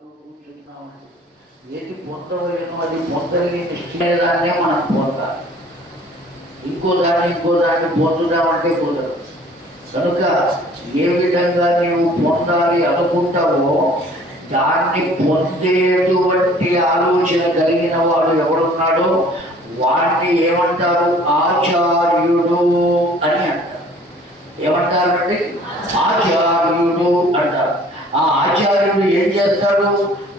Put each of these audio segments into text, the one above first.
కూర్చున్నామండి ఏది పొందవలేనో అది పొందలేని నిశ్చయదాన్నే మనం పొందాలి ఇంకో దాన్ని ఇంకో దాన్ని పొందుదామంటే కుదరదు కనుక ఏ విధంగా నీవు పొందాలి అనుకుంటావో దాన్ని పొందేటువంటి ఆలోచన కలిగిన వాడు ఎవడున్నాడో వాడిని ఏమంటారు? ఆచార్యుడు అని అంటారు. ఏమంటారు అండి ఆచార్యుడు అంటారు ఆ ఆచార్యుడు ఏం చేస్తాడు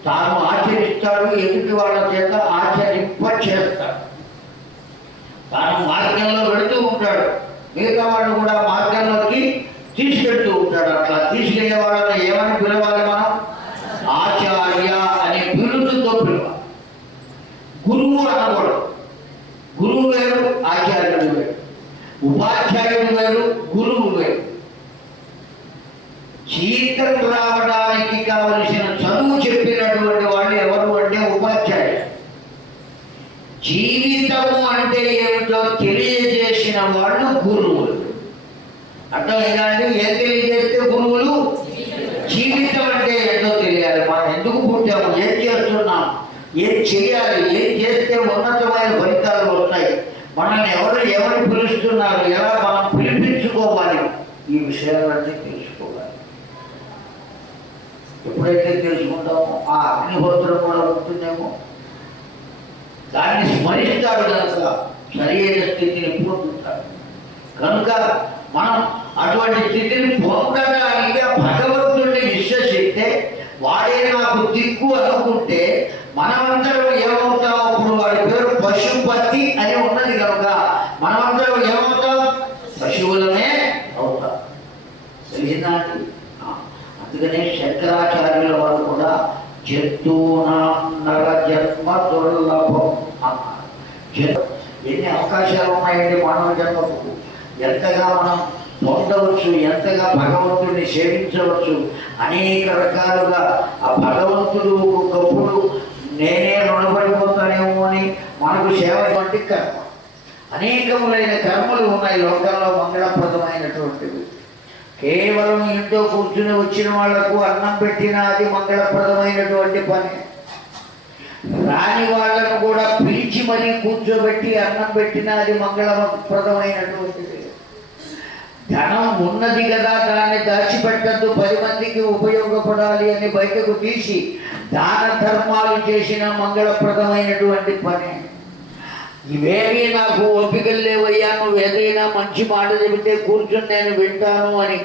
తాను ఆచరిస్తాడు ఎదుటి వాళ్ళ చేత ఆచరింప చేస్తాడు తాను మార్గంలో వెళుతూ ఉంటాడు. మిగతా వాడు కూడా మార్గంలోకి తీసుకెళ్తూ ఉంటాడు అట్లా తీసుకెళ్ళేవాడు వాళ్ళని ఏమని పిలవాలి మనం ఆచార్య అనే బిరుదుతో పిలవాలి గురువు అనకూడదు గురువు వేరు ఆచార్యుడు వేరు ఉపాధ్యాయుడు వేరు గురువు వేరు జీతం రావడానికి కావలసిన చదువు చెప్పినటువంటి వాళ్ళు ఎవరు అంటే ఉపాధ్యాయుడు జీవితము అంటే ఏమిటో తెలియజేసిన వాళ్ళు గురువులు. అర్థమైందా అంటే ఏం తెలియజేస్తే గురువులు? జీవితం అంటే ఏంటో తెలియాలి మనం ఎందుకు పుట్టాము? ఏం చేస్తున్నాం? ఏం చేయాలి? ఏం చేస్తే ఉన్నతమైన ఫలితాలు వస్తాయి? మనల్ని ఎవరు ఎవరు పిలుస్తున్నారు? ఎలా మనం పిలిపించుకోవాలి? ఈ విషయాలన్నీ తెలుసుకోవాలి. ఎప్పుడైతే తెలుసుకుంటామో ఆ అగ్నిహోత్రం కూడా ఉంటుందేమో? దాన్ని స్మరిస్తారు కనుక సరైన స్థితిని పొందుతారు కనుక మనం అటువంటి స్థితిని పొందడానికి భగవంతుడిని విశ్వసిస్తే వాడే నాకు దిక్కు అనుకుంటే మనమందరం ఏమవుతాం? అప్పుడు వాడి పేరు పశుపతి అని ఉన్నది కనుక మనమందరం ఏమవుతాం? పశువులనే అవుతాం. తెలిసిందా అందుకనే శంకరాచార్యుల వారు కూడా జంతువునాం నర జన్మ దుర్లభం అన్నారు. ఎన్ని అవకాశాలు ఉన్నాయండి మానవ జన్మకు ఎంతగా మనం పొందవచ్చు ఎంతగా భగవంతుడిని సేవించవచ్చు అనేక రకాలుగా ఆ భగవంతుడు ఒకప్పుడు నేనే రుణపడిపోతానేమో అని మనకు సేవ వంటి కర్మ. అనేకములైన కర్మలు ఉన్నాయి లోకంలో మంగళప్రదమైనటువంటివి. కేవలం ఇంట్లో కూర్చుని వచ్చిన వాళ్ళకు అన్నం పెట్టిన అది మంగళప్రదమైనటువంటి పని. రాని వాళ్ళను కూడా పిలిచి మరీ కూర్చోబెట్టి అన్నం పెట్టిన అది మంగళప్రదమైనటువంటిది. ధనం ఉన్నది కదా దాన్ని దాచిపెట్టద్దు పది మందికి ఉపయోగపడాలి అని బయటకు తీసి దాన ధర్మాలు చేసిన మంగళప్రదమైనటువంటి పని. ఇవేమీ నాకు ఓపికలు లేవయ్యా నువ్వు ఏదైనా మంచి మాట చెబితే కూర్చుని నేను వింటాను అని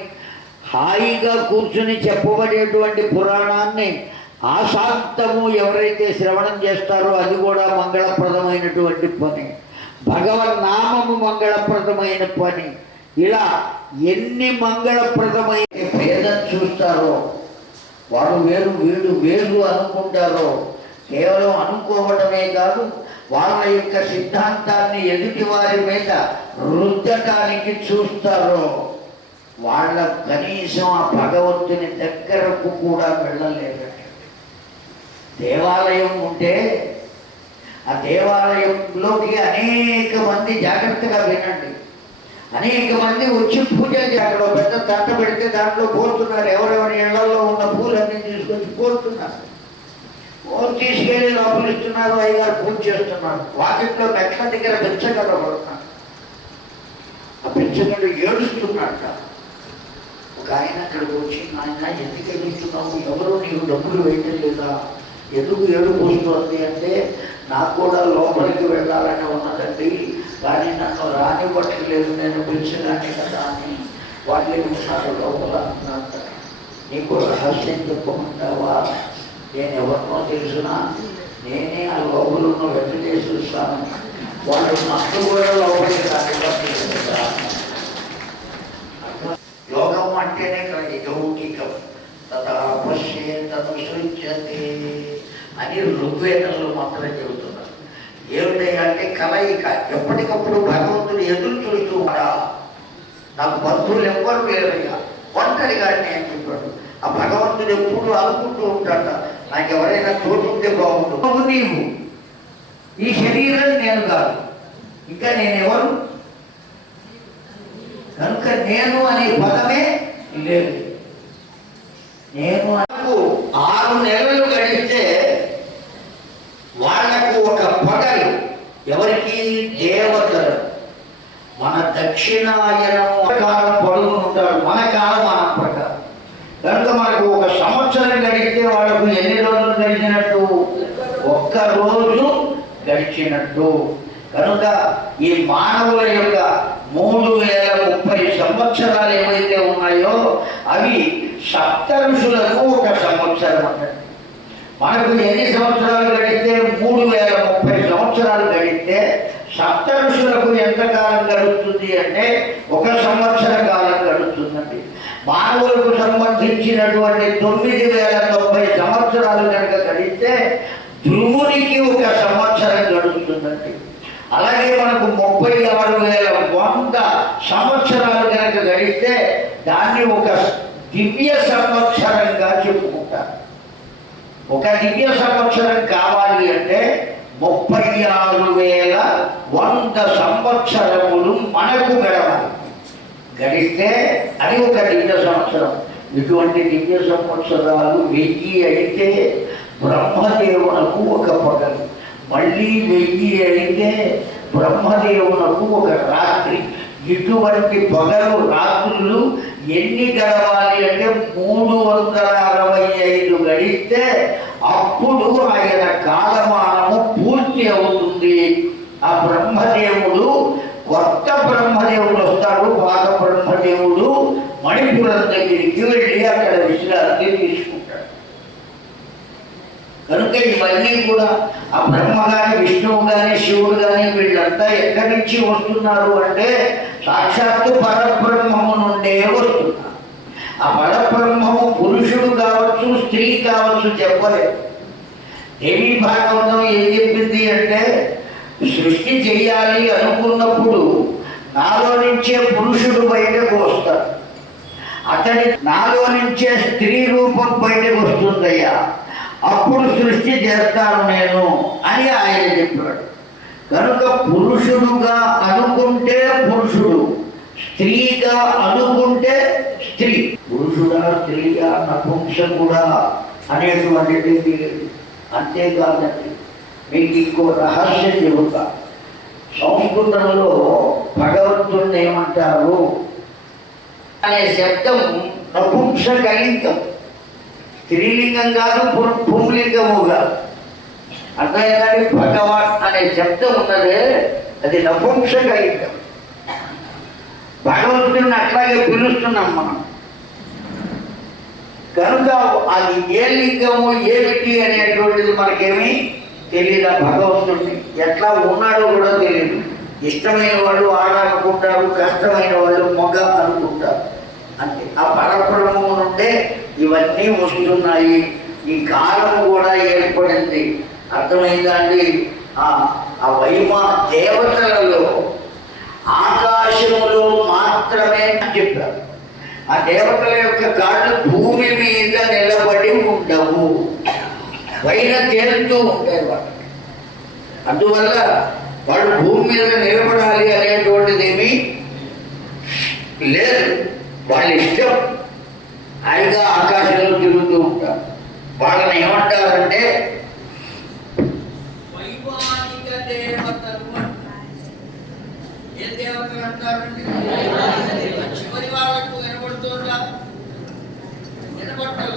హాయిగా కూర్చుని చెప్పబడేటువంటి పురాణాన్ని ఆశాంతము ఎవరైతే శ్రవణం చేస్తారో అది కూడా మంగళప్రదమైనటువంటి పని. భగవన్నామము మంగళప్రదమైన పని. ఇలా ఎన్ని మంగళప్రదమైన భేదం చూస్తారో వాడు వేరు వీడు వేరు అనుకుంటారో కేవలం అనుకోవడమే కాదు వాళ్ళ యొక్క సిద్ధాంతాన్ని ఎదుటి వారి మీద రుద్దటానికి చూస్తారో వాళ్ళ కనీసం ఆ భగవంతుని దగ్గరకు కూడా వెళ్ళలేరు. దేవాలయం ఉంటే ఆ దేవాలయంలోకి అనేక మంది జాగ్రత్తగా వినండి అనేక మంది వచ్చి పూజ అక్కడ పెద్ద తంట పెడితే దాంట్లో కోరుతున్నారు ఎవరెవరి ఇళ్ళలో ఉన్న పూలన్నీ తీసుకొచ్చి కోరుతున్నారు ఓ తీసుకెళ్ళి లోపలిస్తున్నారు అయ్యగారు పూజ చేస్తున్నారు. వాకిట్లో మెట్ల దగ్గర బిచ్చగడ పడుతున్నారు ఆ బిచ్చగడు ఏడుస్తున్నట్ట ఒక ఆయన అక్కడికి వచ్చి నాయన ఎందుకు ఏడుస్తున్నావు? ఎవరు నీవు డబ్బులు వేయటం లేదా? ఎందుకు ఏడుపు వస్తుంది అంటే నాకు కూడా లోపలికి వెళ్ళాలని ఉన్నదండి. కానీ నన్ను రానివ్వట్లేదు నేను పిలిచినాన్ని కదా అని వాళ్ళే ఉన్నారు లోపల అంత. నీకు రహస్యం చెప్పమంటావా? నేను ఎవరినో తెలుసునా? నేనే ఆ లోపల ఉన్న వెంకటేశ్వర స్వామి వాళ్ళు నన్ను కూడా లోపలికి రానివ్వట్లేదు కదా. యోగం అంటేనే కదా యౌకికం తదా పశ్యే తనుసృజ్యతే అని ఋగ్వేదంలో మాత్రం చెబుతున్నారు. ఏమిటయ్యా అంటే కలయిక ఎప్పటికప్పుడు భగవంతుడు ఎదురు చూస్తూ నాకు బంధువులు ఎవ్వరు లేరయ్యా. ఒంటరిగా నేను చెప్పాడు. ఆ భగవంతుడు ఎప్పుడు అనుకుంటూ ఉంటాడ నాకు ఎవరైనా ఉంటే నువ్వు నీవు ఈ శరీరం నేను కాదు. ఇంకా నేను ఎవరు కనుక నేను అనే పదమే లేదు. నేను నాకు ఆరు నెలలు గడిచి ఎవరికి దేవతలు మన దక్షిణాయనం కాలం పొడుగు ఉంటాడు. మన కాలం మన ప్రకారం. కనుక మనకు ఒక సంవత్సరం గడిస్తే వాళ్ళకు ఎన్ని రోజులు గడిచినట్టు? ఒక్క రోజు గడిచినట్టు. కనుక ఈ మానవుల యొక్క మూడు వేల ముప్పై సంవత్సరాలు ఏవైతే ఉన్నాయో అవి సప్త ఋషులకు ఒక సంవత్సరం అన్నట్టు మనకు ఎన్ని సంవత్సరాలు గడిస్తే? మూడు వేల సప్త ఋషులకు ఎంతకాలం గడుస్తుంది అంటే ఒక సంవత్సర కాలం గడుస్తుందండి. మానవులకు సంబంధించినటువంటి తొమ్మిది వేల తొంభై సంవత్సరాలు కనుక గడిస్తే ధ్రువునికి ఒక సంవత్సరం గడుస్తుందండి. అలాగే మనకు ముప్పై ఆరు వేల వంద సంవత్సరాలు కనుక గడిస్తే దాన్ని ఒక దివ్య సంవత్సరంగా చెప్పుకుంటారు. ఒక దివ్య సంవత్సరం కావాలి అంటే ముప్పై ఆరు వేల వంద సంవత్సరములు మనకు గడవాలి. గడిస్తే అది ఒక దివ్య సంవత్సరం. ఇటువంటి దివ్య సంవత్సరాలు వెయ్యి అయితే బ్రహ్మదేవునకు ఒక పగలు మళ్ళీ వెయ్యి అయితే బ్రహ్మదేవునకు ఒక రాత్రి. ఇటువంటి పగలు రాత్రులు ఎన్ని గడవాలి అంటే మూడు వందల అరవై ఐదు గడిస్తే అప్పుడు ఆయన కాలమానము పూర్తి అవుతుంది. ఆ బ్రహ్మదేవుడు కొత్త బ్రహ్మదేవుడు వస్తాడు పాత బ్రహ్మదేవుడు మణిపురం దగ్గరికి వెళ్ళి అక్కడ విశ్రాంతి తీసుకుంటాడు. కనుక ఇవన్నీ కూడా ఆ బ్రహ్మ గాని విష్ణువు గాని శివుడు కానీ వీళ్ళంతా ఎక్కడి నుంచి వస్తున్నారు అంటే సాక్షాత్తు పరబ్రహ్మము నుండే వస్తున్నారు. ఆ పరబ్రహ్మము పురుషుడు కావచ్చు స్త్రీ కావచ్చు చెప్పలేదు. దేవి భాగవతం ఏం చెప్పింది అంటే సృష్టి చేయాలి అనుకున్నప్పుడు నాలో నుంచే పురుషుడు బయటకు వస్తాడు. అతడి నాలో నుంచే స్త్రీ రూపం బయటకు వస్తుందయ్యా. అప్పుడు సృష్టి చేస్తాను నేను అని ఆయన చెప్పాడు. కనుక పురుషుడుగా అనుకుంటే పురుషుడు స్త్రీగా అనుకుంటే పురుషుడా స్త్రీగా నపుంసకుడా అనేటువంటిది లేదు అంతేకాదండి. మీకు ఇంకో రహస్యం చెబుతా. సంస్కృతంలో భగవంతుడిని ఏమంటారు? అనే శబ్దం నపుంసకలింగం స్త్రీలింగం కాదు పుంలింగము కాదు. అర్థమైందండి? భగవాన్ అనే శబ్దం ఉన్నదే అది నపుంసకలింగం భగవంతుడిని అట్లాగే పిలుస్తున్నాం మనం. కనుక అది ఏ లింగము ఏమిటి అనేటువంటిది మనకేమీ తెలియదు భగవంతుడిని ఎట్లా ఉన్నాడో కూడా తెలియదు ఇష్టమైన వాళ్ళు ఆడాలనుకుంటారు కష్టమైన వాళ్ళు మొగ అనుకుంటారు అంతే ఆ పరబ్రహ్మము నుండే ఇవన్నీ వస్తున్నాయి. ఈ కాలం కూడా ఏర్పడింది. అర్థమైందా అండి? ఆ వైమా దేవతలలో ఆకాశములో మాత్రమే అని చెప్పారు. ఆ దేవతల యొక్క కాళ్ళు భూమి మీద నిలబడి ఉండవు. పైన తేలుతూ ఉంటాయి వాళ్ళకి అందువల్ల వాళ్ళు భూమి మీద నిలబడి అనేటువంటిది ఏమీ లేదు వాళ్ళ ఇష్టం హాయిగా ఆకాశంలో తిరుగుతూ ఉంటారు వాళ్ళని ఏమంటారంటే వైమానిక దేవతలు అంటారు. ఏ దేవతలు అంటారండి చివరి వాళ్ళకు వినబడుతుందా వినబడాల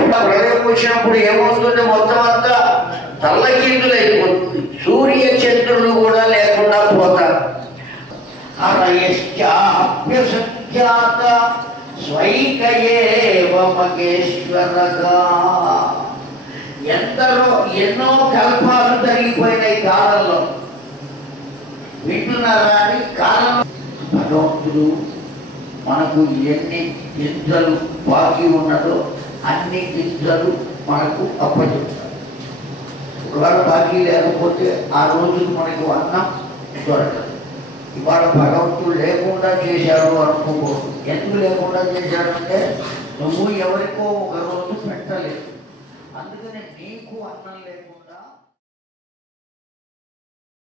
ప్రళయం వచ్చినప్పుడు ఏమవుతుంది మొత్తం అంతా తల్లకిందులు అయిపోతుంది. సూర్య చంద్రులు కూడా లేకుండా పోతారు. అనయశ్చాప్యసఖ్యాత స్వైకయేవ ఎందరో ఎన్నో కల్పాలు జరిగిపోయినాయి కాలంలో వింటున్నారా అని కాలం భగవంతుడు మనకు ఎన్ని గింజలు బాకీ ఉన్నదో అన్ని గింజలు మనకు అప్పచెప్తారు ఒకవేళ బాకీ లేకపోతే ఆ రోజు మనకు అన్నం దొరకదు. ఇవాళ భగవంతుడు లేకుండా చేశారు అనుకోకూడదు. ఎందుకు లేకుండా చేశాడంటే నువ్వు ఎవరికో ఒక రోజు పెట్టలేదు. అందుకని నీకు అన్నం లేదు.